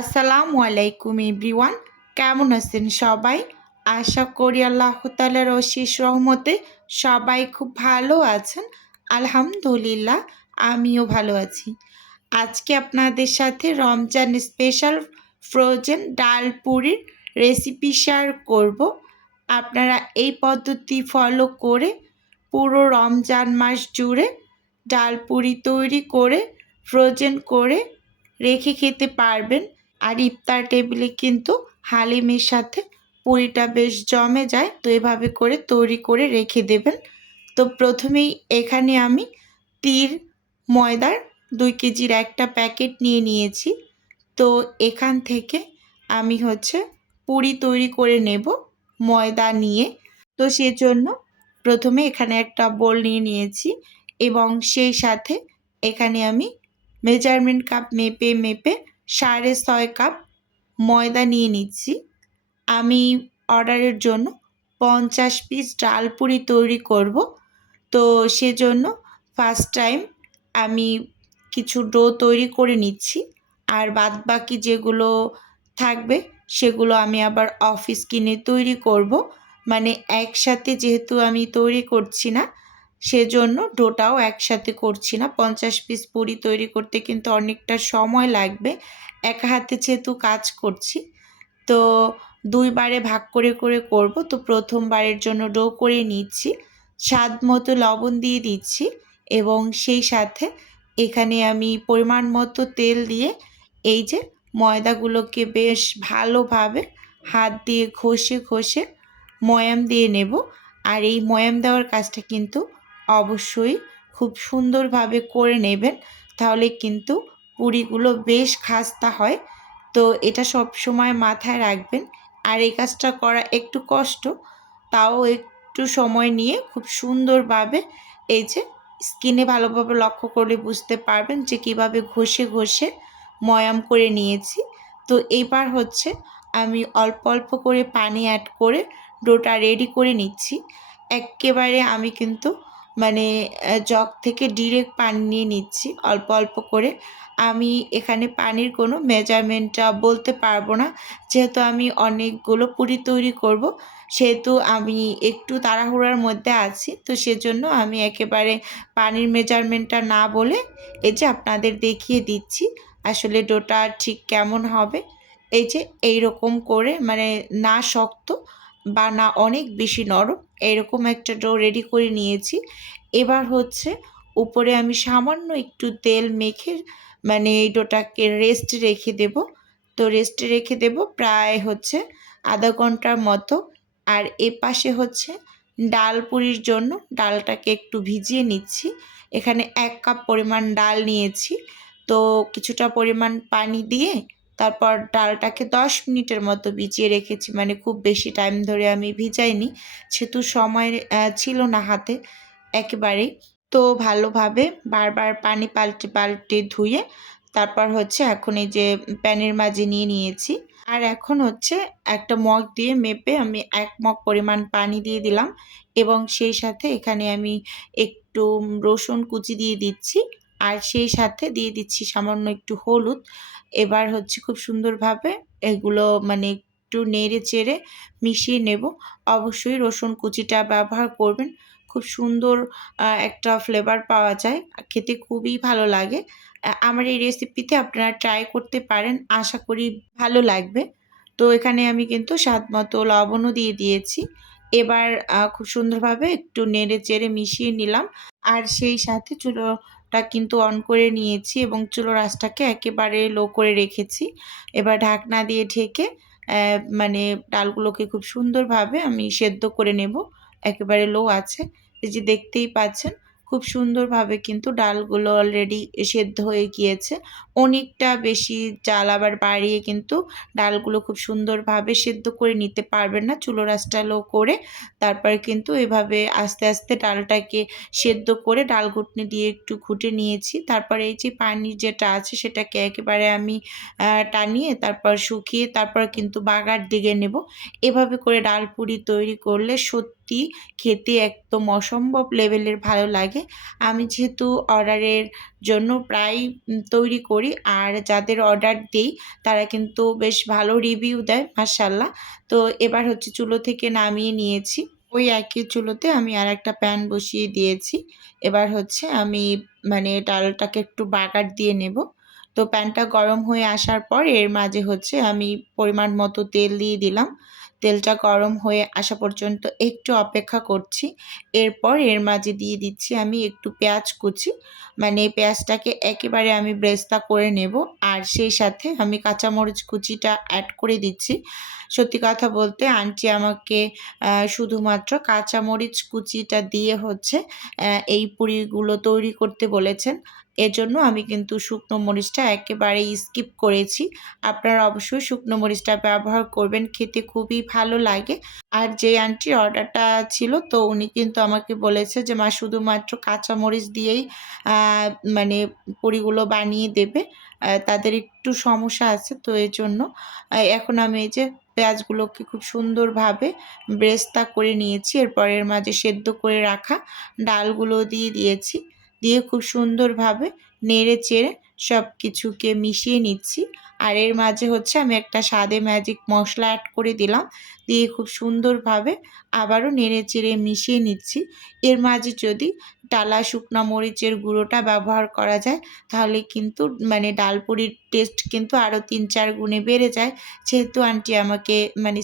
আসসালামু আলাইকুম এভরিওয়ান, কেমন আছেন সবাই? আশা করি আল্লাহ তাআলার অশেষ রহমতে সবাই খুব ভালো আছেন। আলহামদুলিল্লাহ, আমিও ভালো আছি। আজকে আপনাদের সাথে রমজান স্পেশাল ফ্রোজেন ডাল পুরির রেসিপি শেয়ার করব। আপনারা এই পদ্ধতি ফলো করে পুরো রমজান মাস জুড়ে ডাল পুরি তৈরি করে ফ্রোজেন করে রেখে খেতে পারবেন। আর ইফতার টেবিলে কিন্তু হালিমের সাথে পুরিটা বেশ জমে যায়। তো এভাবে করে তৈরি করে রেখে দেবেন। তো প্রথমেই এখানে আমি তীর ময়দার 2 কেজির একটা প্যাকেট নিয়ে নিয়েছি। তো এখান থেকে আমি পুরি তৈরি করে নেব ময়দা নিয়ে। তো সেজন্য প্রথমে এখানে একটা বোল নিয়ে নিয়েছি এবং সেই সাথে এখানে আমি মেজারমেন্ট কাপ মেপে 6.5 কাপ ময়দা নিয়ে নিচ্ছি। আমি অর্ডারের জন্য 50 পিস ডাল পুরি তৈরি করব। তো সেজন্য ফার্স্ট টাইম আমি কিছু ডো তৈরি করে নিচ্ছি, আর বাদবাকি যেগুলো থাকবে সেগুলো আমি আবার অফিস কিনে তৈরি করব। মানে একসাথে যেহেতু আমি তৈরি করছি না, সেজন্য ডোটাও একসাথে করছি না। 50 পিস পুরি তৈরি করতে কিন্তু অনেকটা সময় লাগবে, একা হাতে যেহেতু কাজ করছি। তো 2 বারে ভাগ করে করব। তো প্রথমবারের জন্য ডো করে নিচ্ছি, স্বাদ মতো লবণ দিয়ে দিচ্ছি এবং সেই সাথে এখানে আমি পরিমাণ মতো তেল দিয়ে এই যে ময়দাগুলোকে বেশ ভালোভাবে হাত দিয়ে ঘষে ময়াম দিয়ে নেব। আর এই ময়াম দেওয়ার কাজটা কিন্তু অবশ্যই খুব সুন্দরভাবে করে নেবেন, তাহলে কিন্তু পুরিগুলো বেশ খাস্তা হয়। তো এটা সব সময় মাথায় রাখবেন। আর এই কাজটা করা একটু কষ্ট, তাও একটু সময় নিয়ে খুব সুন্দরভাবে এই যে স্কিনে ভালোভাবে লক্ষ্য করলে বুঝতে পারবেন যে কীভাবে ঘষে ময়াম করে নিয়েছি। তো এইবার আমি অল্প অল্প করে পানি অ্যাড করে ডোটা রেডি করে নিচ্ছি। একেবারে আমি কিন্তু জগ থেকে ডিরেক্ট পানি নিয়ে নিচ্ছি অল্প অল্প করে। আমি এখানে পানির কোনো মেজারমেন্টটা বলতে পারবো না, যেহেতু আমি অনেকগুলো পুরি তৈরি করব, সেহেতু আমি একটু তাড়াহুড়ার মধ্যে আছি। তো সেজন্য আমি একেবারে পানির মেজারমেন্টটা না বলে এই যে আপনাদের দেখিয়ে দিচ্ছি আসলে ডোটা ঠিক কেমন হবে। এই যে এইরকম করে না শক্ত বা না অনেক বেশি নরম, এরকম একটা ডো রেডি করে নিয়েছি। এবার উপরে আমি সামান্য একটু তেল মেখে এই ডোটাকে রেস্ট রেখে দেব। তো রেস্টে রেখে দেব প্রায় আধা ঘন্টার মতো। আর এপাশে ডাল পুরির জন্য ডালটাকে একটু ভিজিয়ে নিচ্ছি। এখানে 1 কাপ পরিমাণ ডাল নিয়েছি। তো কিছুটা পরিমাণ পানি দিয়ে তারপর ডালটাকে 10 মিনিটের মতো ভিজিয়ে রেখেছি। খুব বেশি টাইম ধরে আমি ভিজাইনি, সেহেতু সময় ছিল না হাতে একেবারেই। তো ভালোভাবে বারবার পানি পাল্টে ধুয়ে তারপর এখন এই যে প্যানের মাঝে নিয়ে নিয়েছি। আর এখন একটা মগ দিয়ে মেপে আমি 1 মগ পরিমাণ পানি দিয়ে দিলাম এবং সেই সাথে এখানে আমি একটু রসুন কুচি দিয়ে দিচ্ছি, আর সেই সাথে দিয়ে দিচ্ছি সামান্য একটু হলুদ। এবার খুব সুন্দরভাবে এগুলো একটু নেড়ে চেড়ে মিশিয়ে নেব। অবশ্যই রসুন কুচিটা ব্যবহার করবেন, খুব সুন্দর একটা ফ্লেভার পাওয়া যায়, খেতে খুবই ভালো লাগে। আমার এই রেসিপিতে আপনারা ট্রাই করতে পারেন, আশা করি ভালো লাগবে। তো এখানে আমি কিন্তু স্বাদ মতো লবণও দিয়ে দিয়েছি। এবার খুব সুন্দরভাবে একটু নেড়ে চেড়ে মিশিয়ে নিলাম। আর সেই সাথে চুলোটা কিন্তু অন করে নিয়েছি এবং চুলোর আঁচটাকে একেবারে লো করে রেখেছি। এবার ঢাকনা দিয়ে ঢেকে ডালগুলোকে খুব সুন্দরভাবে আমি সেদ্ধ করে নেব, একেবারে লো আছে। এই যে দেখতেই পাচ্ছেন খুব সুন্দরভাবে কিন্তু ডালগুলো অলরেডি সেদ্ধ হয়ে গিয়েছে। অনেকটা বেশি জাল আবার বাড়িয়ে কিন্তু ডালগুলো খুব সুন্দরভাবে সেদ্ধ করে নিতে পারবেন না। চুলোর আঁচটা লো করে তারপরে কিন্তু এভাবে আস্তে আস্তে ডালটাকে সেদ্ধ করে ডাল ঘুটনি দিয়ে একটু ঘুটে নিয়েছি। তারপরে এই যে পানি যেটা আছে সেটাকে একেবারে আমি টানিয়ে তারপর শুকিয়ে তারপর কিন্তু বাগার দিকে নেব। এভাবে করে ডাল পুরি তৈরি করলে সত্যি সত্যি খেতে একদম অসম্ভব লেভেলের ভালো লাগে। আমি যেহেতু অর্ডারের জন্য প্রায় তৈরি করি, আর যাদের অর্ডার দেই তারা কিন্তু বেশ ভালো রিভিউ দেয় মাশাআল্লাহ। তো এবার হচ্ছে চুলো থেকে নামিয়ে নিয়েছি। ওই একই চুলোতে আমি আরেকটা প্যান বসিয়ে দিয়েছি। এবার হচ্ছে আমি ডালটাকে একটু বাগার দিয়ে নেব। তো প্যানটা গরম হয়ে আসার পর এর মাঝে হচ্ছে আমি পরিমাণ মতো তেল দিয়ে দিলাম। তেলটা গরম হয়ে আসা পর্যন্ত একটু অপেক্ষা করছি। এরপর এর মাঝে দিয়ে দিচ্ছি আমি একটু পেঁয়াজ কুচি। পেঁয়াজটাকে একেবারে আমি ব্রেস্তা করে নেব, আর সেই সাথে আমি কাঁচামরিচ কুচিটা অ্যাড করে দিচ্ছি। সত্যি কথা বলতে আন্টি আমাকে শুধুমাত্র কাঁচামরিচ কুচিটা দিয়ে হচ্ছে এই পুরিগুলো তৈরি করতে বলেছেন। এজন্য আমি কিন্তু শুকনো মরিচটা একেবারেই স্কিপ করেছি। আপনারা অবশ্যই শুকনো মরিচটা ব্যবহার করবেন, খেতে খুবই ভালো লাগে। আর যে আন্টির অর্ডারটা ছিল তো উনি কিন্তু আমাকে বলেছে যে মা শুধুমাত্র কাঁচামরিচ দিয়েই আ মানে পুরিগুলো বানিয়ে দেবে। তাদের একটু সমস্যা আছে, তো এজন্য এখন আমি এই যে পেঁয়াজগুলোকে খুব সুন্দরভাবে ব্রেস্তা করে নিয়েছি। এরপর এর মাঝে সেদ্ধ করে রাখা ডালগুলো দিয়ে দিয়েছি। দিয়ে খুব সুন্দরভাবে নেড়ে চেড়ে সব কিছুকে মিশিয়ে নিচ্ছি। আর এর মাঝে হচ্ছে আমি একটা স্বাদে ম্যাজিক মশলা অ্যাড করে দিলাম। দিয়ে খুব সুন্দরভাবে আবারও নেড়ে চেড়ে মিশিয়ে নিচ্ছি। এর মাঝে যদি টালা শুকনা মরিচের গুঁড়োটা ব্যবহার করা যায় তাহলে কিন্তু ডাল পুরির টেস্ট কিন্তু আরও ৩-৪ গুণে বেড়ে যায়। যেহেতু আন্টি আমাকে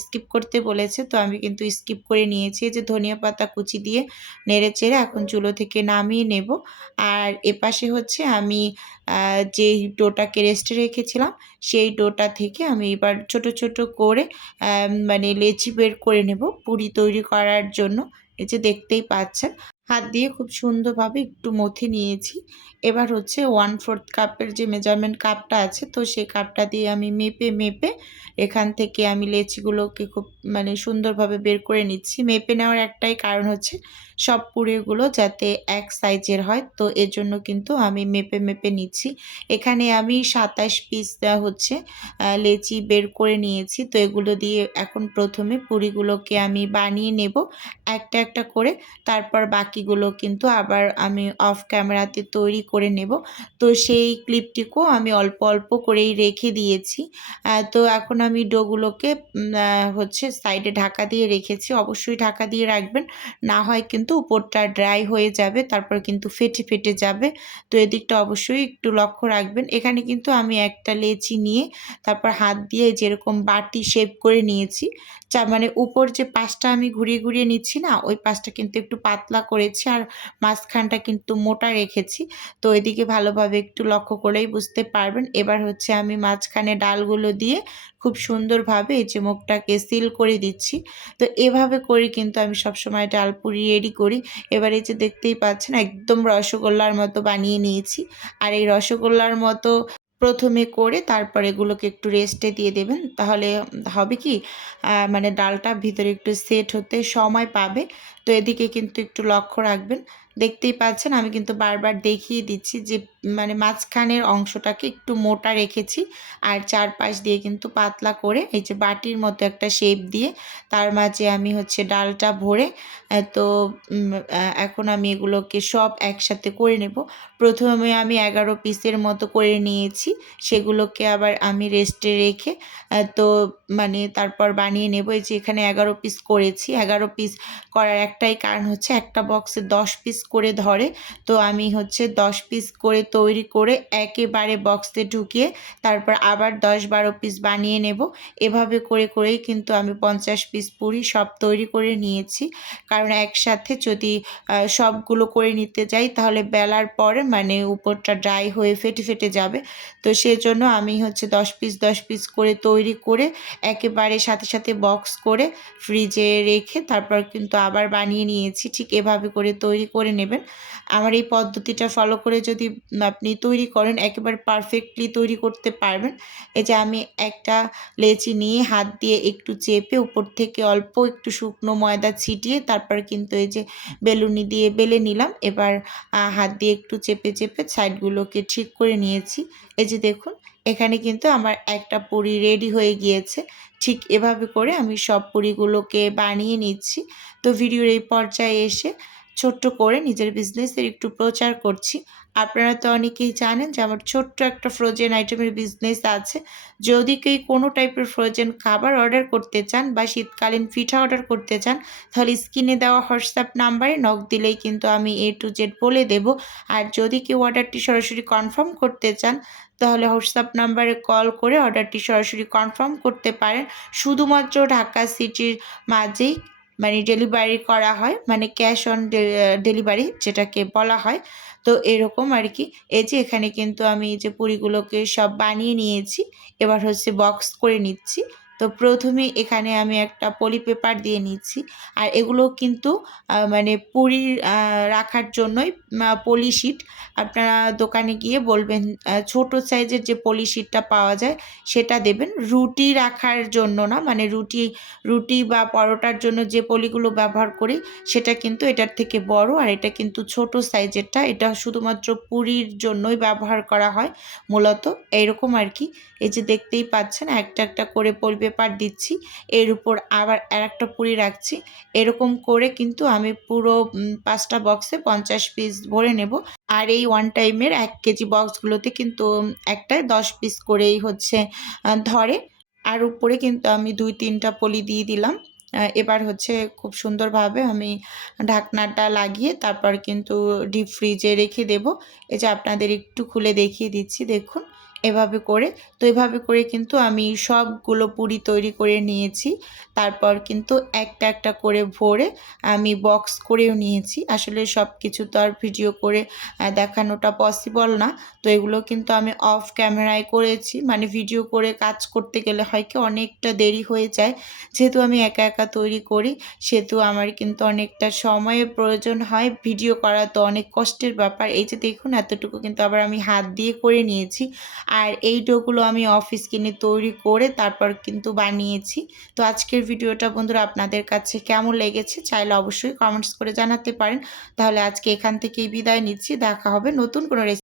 স্কিপ করতে বলেছে, তো আমি কিন্তু স্কিপ করে নিয়েছি। এই যে ধনিয়া পাতা কুচি দিয়ে নেড়ে চেড়ে এখন চুলো থেকে নামিয়ে নেব। আর এপাশে হচ্ছে আমি যেই ডোটাকে রেস্টে রেখেছিলাম সেই ডোটা থেকে আমি এবার ছোট ছোট করে লেচি বের করে নেব পুরি তৈরি করার জন্য। এই যে দেখতেই পাচ্ছেন হাত দিয়ে খুব সুন্দরভাবে একটু মথে নিয়েছি। এবার হচ্ছে 1/4 কাপের যে মেজারমেন্ট কাপটা আছে, তো সেই কাপটা দিয়ে আমি মেপে মেপে এখান থেকে আমি লেচিগুলোকে খুব সুন্দরভাবে বের করে নিচ্ছি। মেপে নেওয়ার একটাই কারণ হচ্ছে সব পুরিগুলো যাতে এক সাইজের হয়, তো এজন্য কিন্তু আমি মেপে মেপে নিচ্ছি। এখানে আমি ২৭ পিস হচ্ছে লেচি বের করে নিয়েছি। তো এগুলো দিয়ে এখন প্রথমে পুরিগুলোকে আমি বানিয়ে নেব একটা একটা করে। তারপর বাকিগুলো কিন্তু আবার আমি অফ ক্যামেরাতে তৈরি করে নেব। তো সেই ক্লিপটিকেও আমি অল্প অল্প করেই রেখে দিয়েছি। তো এখন আমি ডোগুলোকে হচ্ছে সাইডে ঢাকা দিয়ে রেখেছি। অবশ্যই ঢাকা দিয়ে রাখবেন, না হয় কিন্তু উপরটা ড্রাই হয়ে যাবে, তারপর কিন্তু ফেটে ফেটে যাবে। তো এদিকটা অবশ্যই একটু লক্ষ্য রাখবেন। এখানে কিন্তু আমি একটা লেচি নিয়ে তারপর হাত দিয়ে যেরকম বাটি শেপ করে নিয়েছি। উপর যে পাশটা আমি ঘুরিয়ে ঘুরিয়ে নিচ্ছি না, ওই পাশটা কিন্তু একটু পাতলা করেছি, আর মাঝখানটা কিন্তু মোটা রেখেছি। তো এদিকে ভালোভাবে একটু লক্ষ্য করেই বুঝতে পারবেন। এবার হচ্ছে আমি মাঝখানে ডালগুলো দিয়ে খুব সুন্দরভাবে এই যে মুখটাকে সিল করে দিচ্ছি। তো এভাবে করে কিন্তু আমি সবসময় ডাল পুরি রেডি করি। এবার এই যে দেখতেই পাচ্ছেন একদম রসগোল্লার মতো বানিয়ে নিয়েছি। আর এই রসগোল্লার মতো প্রথমে করে তারপর এগুলোকে একটু রেস্টে দিয়ে দেবেন। তাহলে হবে কি ডালটা ভিতরে একটু সেট হতে সময় পাবে। তো এদিকে কিন্তু একটু লক্ষ্য রাখবেন। দেখতেই পাচ্ছেন আমি কিন্তু বারবার দেখিয়ে দিচ্ছি যে মাঝখানের অংশটাকে একটু মোটা রেখেছি, আর চারপাশ দিয়ে কিন্তু পাতলা করে এই যে বাটির মতো একটা শেপ দিয়ে তার মাঝে আমি হচ্ছে ডালটা ভরে তো এখন আমি এগুলোকে সব একসাথে করে নেব। প্রথমে আমি 11 পিসের মতো করে নিয়েছি, সেগুলোকে আবার আমি রেস্টে রেখে তো তারপর বানিয়ে নেব। এই যে এখানে 11 পিস করেছি। 11 পিস করার একটাই কারণ হচ্ছে একটা বক্সে 10 পিস করে ধরে। তো আমি হচ্ছে 10 পিস করে তৈরি করে একেবারে বক্সে ঢুকিয়ে তারপর আবার 10-12 পিস বানিয়ে নেব। এভাবে করে করেই কিন্তু আমি 50 পিস পুরি সব তৈরি করে নিয়েছি। কারণ একসাথে যদি সবগুলো করে নিতে যাই তাহলে বেলার পরে উপরটা ড্রাই হয়ে ফেটে ফেটে যাবে। তো সেজন্য আমি হচ্ছে 10 পিস 10 পিস করে তৈরি করে একেবারে সাথে সাথে বক্স করে ফ্রিজে রেখে তারপর কিন্তু আবার বানিয়ে নিয়েছি। ঠিক এভাবে করে তৈরি করে নেবেন। আমার এই পদ্ধতিটা ফলো করে যদি আপনি তৈরি করেন একেবারে পারফেক্টলি তৈরি করতে পারবেন। এই যে আমি একটা লেচি নিয়ে হাত দিয়ে একটু চেপে উপর থেকে অল্প একটু শুকনো ময়দা ছিটিয়ে তারপর কিন্তু এই যে বেলুনি দিয়ে বেলে নিলাম। এবার হাত দিয়ে একটু চেপে চেপে সাইডগুলোকে ঠিক করে নিয়েছি। এই যে দেখুন এখানে কিন্তু আমার একটা পুরি রেডি হয়ে গিয়েছে। ঠিক এভাবে করে আমি সব পুরিগুলোকে বানিয়ে নিচ্ছি। তো ভিডিওর এই পর্যায়ে এসে ছোট্ট করে নিজের বিজনেসের একটু প্রচার করছি। আপনারা তো অনেকেই জানেন যে আমার ছোট্ট একটা ফ্রোজেন আইটেমের বিজনেস আছে। যদি কেউ কোনো টাইপের ফ্রোজেন খাবার অর্ডার করতে চান বা শীতকালীন পিঠা অর্ডার করতে চান, তাহলে স্ক্রিনে দেওয়া হোয়াটসঅ্যাপ নাম্বারে নক দিলেই কিন্তু আমি A to Z বলে দেব। আর যদি কেউ অর্ডারটি সরাসরি কনফার্ম করতে চান, তাহলে হোয়াটসঅ্যাপ নাম্বারে কল করে অর্ডারটি সরাসরি কনফার্ম করতে পারেন। শুধুমাত্র ঢাকা সিটির মাঝেই মানে ডেলিভারি করা হয়, মানে ক্যাশ অন ডেলিভারি যেটাকে বলা হয়। তো এরকম আর কি। এই যে এখানে কিন্তু আমি এই যে পুরিগুলোকে সব বানিয়ে নিয়েছি। এবার হচ্ছে বক্স করে নিচ্ছি। তো প্রথমে এখানে আমি একটা পলি পেপার দিয়ে নিচ্ছি। আর এগুলো কিন্তু মানে পুরি রাখার জন্যই পলি শিট। আপনারা দোকানে গিয়ে বলবেন ছোট সাইজের যে পলি শিটটা পাওয়া যায় সেটা দেবেন। রুটি রাখার জন্য না, মানে রুটি বা পরোটার জন্য যে পলিগুলো ব্যবহার করি সেটা কিন্তু এটার থেকে বড়, আর এটা কিন্তু ছোট সাইজেরটা। এটা শুধুমাত্র পুরির জন্যই ব্যবহার করা হয় মূলত। এইরকম আর কি। এই যে দেখতেই পাচ্ছেন একটা একটা করে পলি পেপার দিচ্ছি, এর উপর আবার আরেকটা পুরি রাখছি। এরকম করে কিন্তু আমি পুরো 5টা বক্সে 50 পিস ভরে নেব। আর এই ওয়ান টাইমের 1 কেজি বক্সগুলোতে কিন্তু একটায় 10 পিস করেই হচ্ছে ধরে। আর উপরে কিন্তু আমি 2-3টা পলি দিয়ে দিলাম। এবার হচ্ছে খুব সুন্দরভাবে আমি ঢাকনাটা লাগিয়ে তারপর কিন্তু ডিপ ফ্রিজে রেখে দেব। এই যে আপনাদের একটু খুলে দেখিয়ে দিচ্ছি, দেখুন এভাবে করে। তো এভাবে করে কিন্তু আমি সবগুলো পুরি তৈরি করে নিয়েছি। তারপর কিন্তু একটা একটা করে ভরে আমি বক্স করেও নিয়েছি। আসলে সব কিছু তো আর ভিডিও করে দেখানোটা পসিবল না। তো এগুলো কিন্তু আমি অফ ক্যামেরায় করেছি, মানে ভিডিও করে কাজ করতে গেলে হয় কি অনেকটা দেরি হয়ে যায়। যেহেতু আমি একা একা তৈরি করি, সেহেতু আমার কিন্তু অনেকটা সময়ের প্রয়োজন হয়। ভিডিও করা তো অনেক কষ্টের ব্যাপার। এই যে দেখুন এতটুকু কিন্তু আবার আমি হাত দিয়ে করে নিয়েছি। আর এই ডোগুলো আমি অফ স্ক্রিনে তৈরি করে তারপর কিন্তু বানিয়েছি। তো আজকের ভিডিওটা বন্ধুরা আপনাদের কাছে কেমন লেগেছে চাইলে অবশ্যই কমেন্টস করে জানাতে পারেন। তাহলে আজকে এখান থেকেই বিদায় নিচ্ছি। দেখা হবে নতুন কোনো